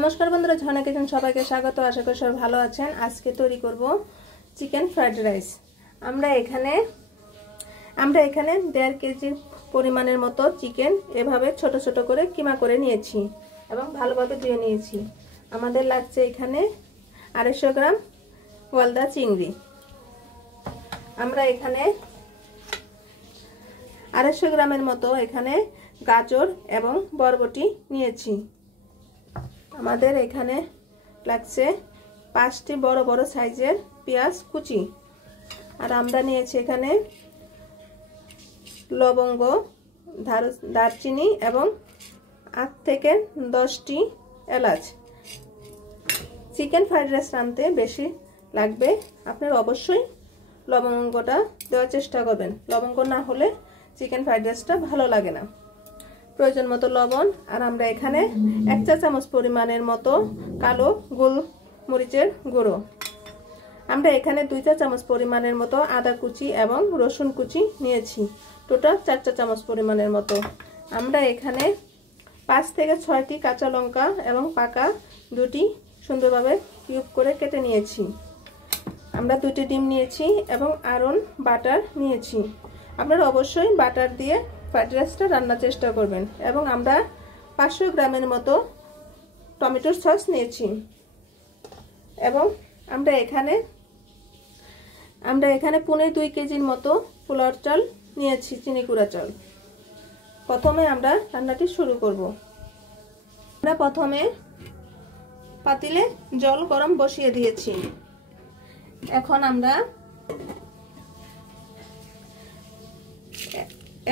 নমস্কার বন্ধুরা, ঝর্ণা কিচেন সবাইকে স্বাগত। আশা করি সবাই ভালো আছেন। আজকে তৈরি করব চিকেন ফ্রাইড রাইস। আমরা এখানে 1.5 কেজি পরিমাণের মতো চিকেন এভাবে ছোট ছোট করে কিমা করে নিয়েছি এবং ভালোভাবে ধুয়ে নিয়েছি। আমাদের লাগছে এখানে 250 গ্রাম গলদা চিংড়ি। আমরা এখানে 250 গ্রামের মতো এখানে গাজর এবং বরবটি নিয়েছি। আমাদের এখানে লাগছে 5টি বড় বড় সাইজের পেঁয়াজ কুচি। আর আমরা নিয়েছি এখানে লবঙ্গ, দারচিনি এবং 8 থেকে 10টি এলাচ। চিকেন ফ্রাইড রাইস রাঁধতে বেশি লাগবে, আপনারা অবশ্যই লবঙ্গটা দেওয়ার চেষ্টা করবেন। লবঙ্গ না হলে চিকেন ফ্রাইড রাইসটা ভালো লাগে না। প্রয়োজন মতো লবণ। আর আমরা এখানে 1 চা চামচ পরিমাণের মতো কালো গোলমরিচের গুঁড়ো। আমরা এখানে 2 চা চামচ পরিমাণের মতো আদা কুচি এবং রসুন কুচি নিয়েছি, টোটাল 4 চা চামচ পরিমাণের মতো। আমরা এখানে 5 থেকে 6টি কাঁচা লঙ্কা এবং পাকা 2টি সুন্দরভাবে কিউব করে কেটে নিয়েছি। আমরা 2টি ডিম নিয়েছি এবং আরন বাটার নিয়েছি। আপনারা অবশ্যই বাটার দিয়ে ফ্রাইড রাইসটা রান্নার চেষ্টা করবেন। এবং আমরা 500 গ্রামের মতো টমেটোর সস নিয়েছি। এবং আমরা এখানে 2.5 কেজির মতো পোলাও চাল নিয়েছি, চিনি গুঁড়া চাল। প্রথমে আমরা রান্নাটি শুরু করব। আমরা প্রথমে পাতিলে জল গরম বসিয়ে দিয়েছি। এখন আমরা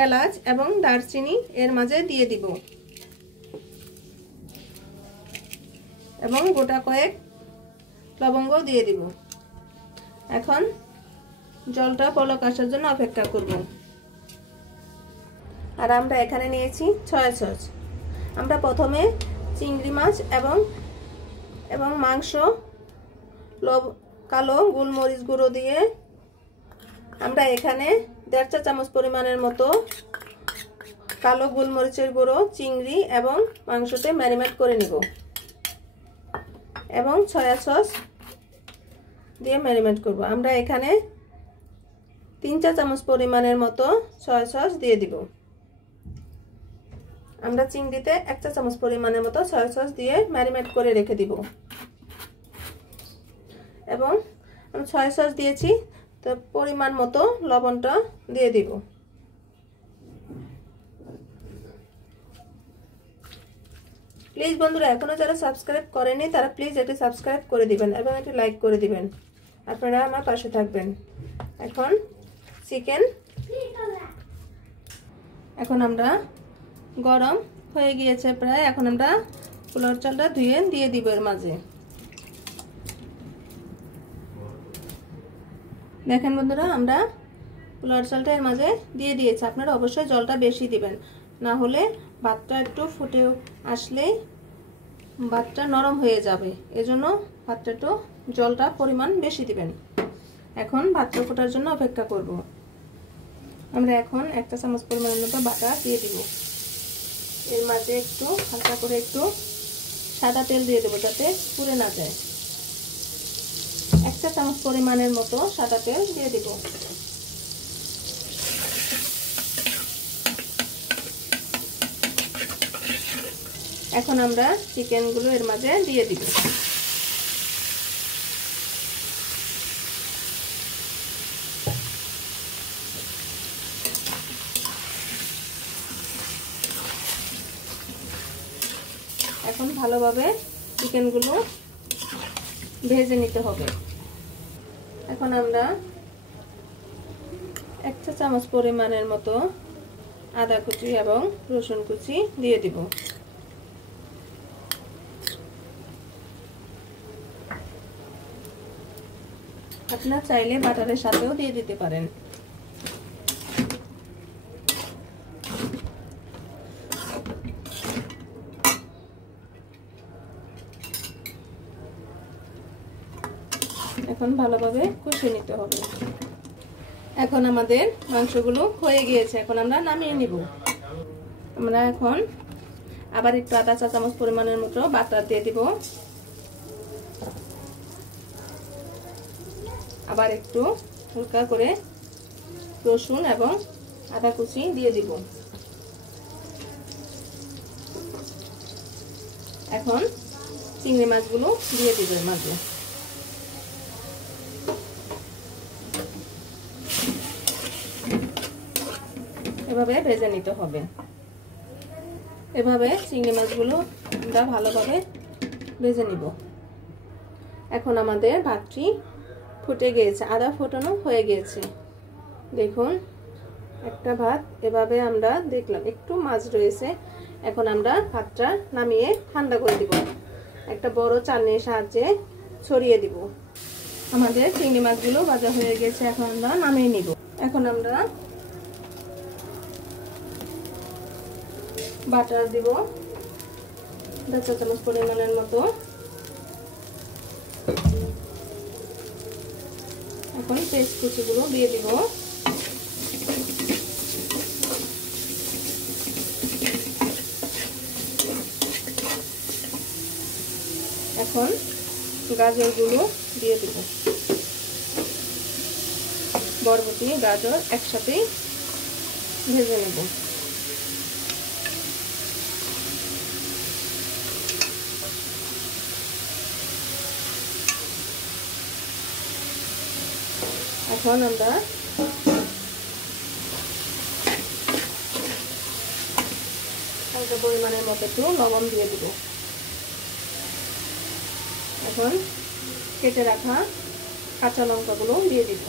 এলাচ এবং দারচিনি এর মাঝে দিয়ে দিব এবং গোটা কয়েক লবঙ্গ দিয়ে দিব। এখন জলটা বলক আসার জন্য অপেক্ষা করব। আর আমরা এখানে নিয়েছি সয়া সস। আমরা প্রথমে চিংড়ি মাছ এবং মাংস কালো গোলমরিচ গুঁড়ো দিয়ে আমরা এখানে 1.5 চা চামচ পরিমাণের মতো কালো গোলমরিচের গুঁড়ো চিংড়ি এবং মাংসতে ম্যারিনেট করে নিব এবং সয়া সস দিয়ে ম্যারিনেট করব। আমরা এখানে 3 চা চামচ পরিমাণের মতো সয়া সস দিয়ে দিব। আমরা চিংড়িতে 1 চা চামচ পরিমাণের মতো সয়া সস দিয়ে ম্যারিনেট করে রেখে দিব। এবং আমি সয়া সস দিয়েছি, তো পরিমাণ মতো লবণটা দিয়ে দিব। প্লিজ বন্ধুরা, এখনো যারা সাবস্ক্রাইব করেনি তারা প্লিজ একটি সাবস্ক্রাইব করে দিবেন এবং একটি লাইক করে দিবেন। আপনারা আমার পাশে থাকবেন। এখন এখন আমরা গরম হয়ে গিয়েছে প্রায়। এখন আমরা পোলাও চালটা ধুয়ে দিয়ে দিব এর মাঝে। দেখেন বন্ধুরা, আমরা পোলাও চালটা এর মাঝে দিয়ে দিয়েছি। আপনারা অবশ্যই জলটা বেশি দিবেন, না হলে ভাতটা একটু ফুটে আসলে ভাতটা নরম হয়ে যাবে। এজন্য ভাতটা একটু জলটা পরিমাণ বেশি দিবেন। এখন ভাতটা ফোটার জন্য অপেক্ষা করব। আমরা এখন 1 চা চামচ পরিমাণের মতো বাটার দিয়ে দিব। এর মাঝে একটু হালকা করে একটু সাদা তেল দিয়ে দেবো যাতে পুড়ে না যায়। 1 চা চামচ পরিমাণের মতো সাদা তেল দিয়ে দিব। এখন আমরা চিকেনগুলো এর মাঝে দিয়ে দিব। এখন ভালোভাবে চিকেনগুলো ভেজে নিতে হবে। এখন আমরা 1 চা চামচ পরিমাণের মতো আদা কুচি এবং রসুন কুচি দিয়ে দিব। আপনারা চাইলে বাটারের সাথেও দিয়ে দিতে পারেন। এখন ভালোভাবে কষিয়ে নিতে হবে। এখন আমাদের মাংসগুলো হয়ে গিয়েছে, এখন আমরা নামিয়ে নিব। আমরা এখন আবার একটু আধা চা চামচ পরিমাণের মতো বাটার দিয়ে দিব। আবার একটু হালকা করে রসুন এবং আদা কুচি দিয়ে দিব। এখন চিংড়ি মাছগুলো দিয়ে দিব এর মাঝে। এভাবে ভেজে নিতে হবে। এভাবে চিংড়ি মাছগুলো আমরা ভালোভাবে ভেজে নিব। এখন আমাদের ভাতটি ফুটে গিয়েছে, আদা ফোটানো হয়ে গিয়েছে। দেখুন একটা ভাত এভাবে আমরা দেখলাম, একটু মাছ রয়েছে। এখন আমরা ভাতটা নামিয়ে ঠান্ডা করে দিব। একটা বড় চালনির সাহায্যে ছড়িয়ে দিব। আমাদের চিংড়ি মাছগুলো ভাজা হয়ে গেছে, এখন আমরা নামিয়ে নিব। এখন আমরা বাটার দিব 2 চা চামচ পরিমাণের মতো। এখন পেস্ট কুচিগুলো দিয়ে দিব। এখন গাজরগুলো দিয়ে দিব। বরবটি গাজর একসাথে ভেজে নেব। এখন আমরা হালকা পরিমাণের মতো একটু লবণ দিয়ে দিব। এখন কেটে রাখা কাঁচা লঙ্কাগুলো দিয়ে দিব।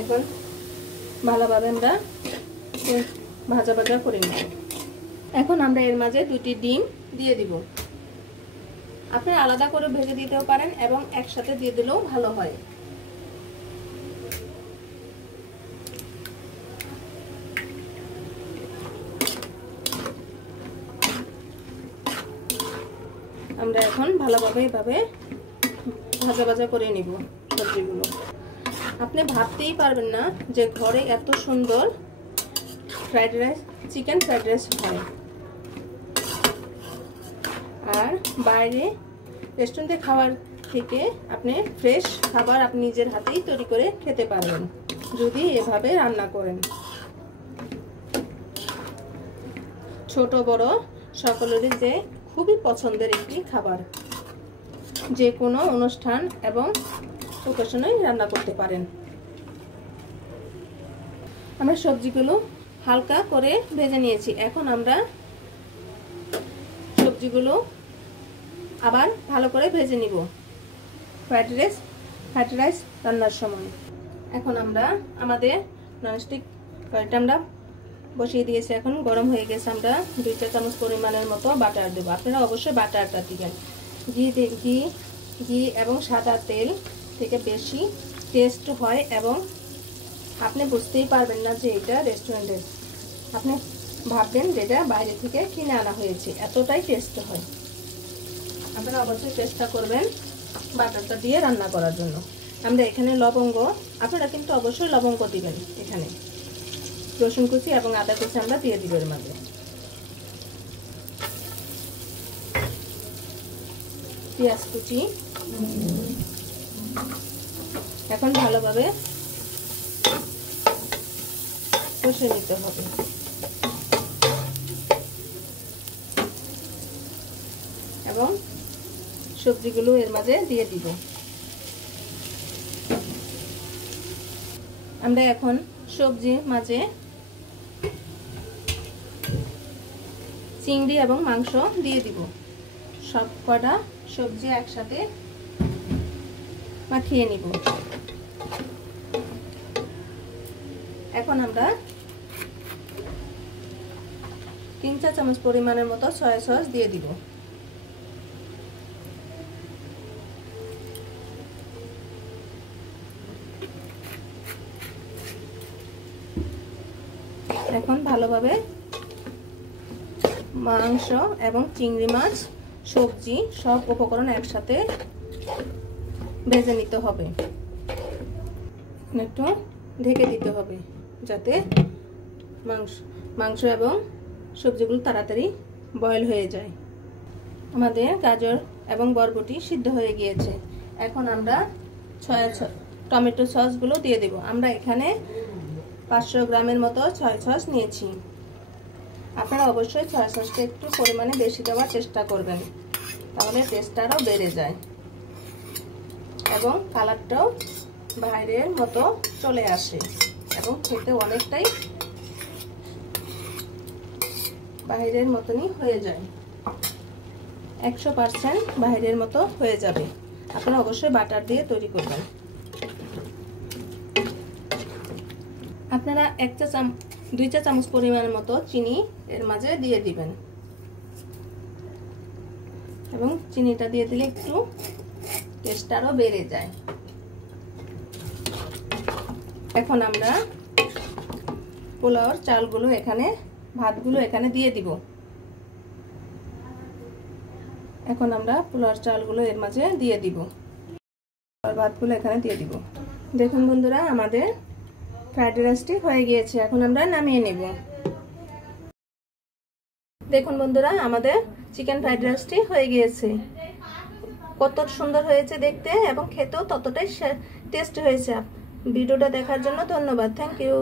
এখন ভালোভাবে আমরা ভাজা ভাজা করে নেব। এখন আমরা এর মাঝে 2টি ডিম দিয়ে দিব। আপনারা আলাদা করে ভেজে দিতেও পারেন এবং একসাথে দিয়ে দিলেও ভালো হয়। আমরা এখন ভালোভাবে এভাবে ভাজা ভাজা করে নিব সবজিগুলো। আপনি ভাবতেই পারবেন না যে ঘরে এত সুন্দর fried rice, chicken fried rice হয়। আর বাইরে রেস্টুরেন্টে খাওয়ার থেকে আপনি ফ্রেশ খাবার আপনি নিজের হাতেই তৈরি করে খেতে পারবেন যদি এভাবে রান্না করেন। ছোট বড় সকলেরই যে খুবই পছন্দের একটি খাবার, যে কোনো অনুষ্ঠান এবং ওকেশনে রান্না করতে পারেন। আমরা সবজিগুলো হালকা করে ভেজে নিয়েছি। এখন আমরা সবজিগুলো আবার ভালো করে ভেজে নিব ফ্রাইড রাইস রান্নার সময়। এখন আমরা আমাদের ননস্টিক কড়াইটা আমরা বসিয়ে দিয়েছি, এখন গরম হয়ে গেছে। আমরা 2 চা চামচ পরিমাণের মতো বাটার দেবো। আপনারা অবশ্যই বাটারটা দিবেন। ঘি এবং সাদা তেল থেকে বেশি টেস্ট হয় এবং আপনি বুঝতেই পারবেন না যে এটা রেস্টুরেন্টের। আপনি ভাববেন যে এটা বাইরে থেকে কিনে আনা হয়েছে, এতটাই টেস্ট হয়। আপনারা অবশ্যই চেষ্টা করবেন বাটারটা দিয়ে রান্না করার জন্য। আমরা এখানে লবঙ্গ, আপনারা কিন্তু অবশ্যই লবঙ্গ দিবেন। এখানে রসুন কুচি এবং আদা কুচি আমরা দিয়ে দিব এর মাঝে। পেঁয়াজ কুচি। এখন ভালোভাবে কষে নিতে হবে। এবং সবজিগুলো এর মাঝে দিয়ে দিব। আমরা এখন সবজির মাঝে চিংড়ি এবং মাংস দিয়ে দিব। সব কটা সবজি একসাথে মাখিয়ে নিব। এখন আমরা 3 চা চামচ পরিমাণের মতো সয়া সস দিয়ে দিব। এখন ভালোভাবে মাংস এবং চিংড়ি মাছ, সবজি সব উপকরণ একসাথে ভেজে নিতে হবে। একটু ঢেকে দিতে হবে, যাতে মাংস এবং সবজিগুলো তাড়াতাড়ি বয়েল হয়ে যায়। আমাদের গাজর এবং বরবটি সিদ্ধ হয়ে গিয়েছে। এখন আমরা টমেটো সসগুলো দিয়ে দেব। আমরা এখানে 500 গ্রামের মতো সয়া সস নিয়েছি। আপনারা অবশ্যই সয়া সসটা একটু পরিমাণে বেশি দেওয়ার চেষ্টা করবেন, তাহলে টেস্টটা আরও বেড়ে যায় এবং কালারটাও বাইরের মতো চলে আসে এবং খেতে অনেকটাই বাইরের মতনই হয়ে যায়। 100% বাইরের মতো হয়ে যাবে। আপনারা অবশ্যই বাটার দিয়ে তৈরি করবেন। আপনারা 2 চা চামচ পরিমাণের মতো চিনি এর মাঝে দিয়ে দিবেন এবং চিনিটা দিয়ে দিলে একটু টেস্ট আরও বেড়ে যায়। এখন আমরা পোলাওর চালগুলো ভাতগুলো এখানে দিয়ে দিব। এখন আমরা পোলাওর চালগুলো এর মাঝে দিয়ে দিব আর ভাতগুলো এখানে দিয়ে দিব। দেখুন বন্ধুরা, আমাদের ফ্রাইড রাইসটি হয়ে গিয়েছে। এখন আমরা নামিয়ে নেব। দেখুন বন্ধুরা, আমাদের চিকেন ফ্রাইড রাইসটি হয়ে গিয়েছে। কত সুন্দর হয়েছে দেখতে এবং খেতেও ততটাই টেস্টি হয়েছে। ভিডিওটা দেখার জন্য ধন্যবাদ। Thank you.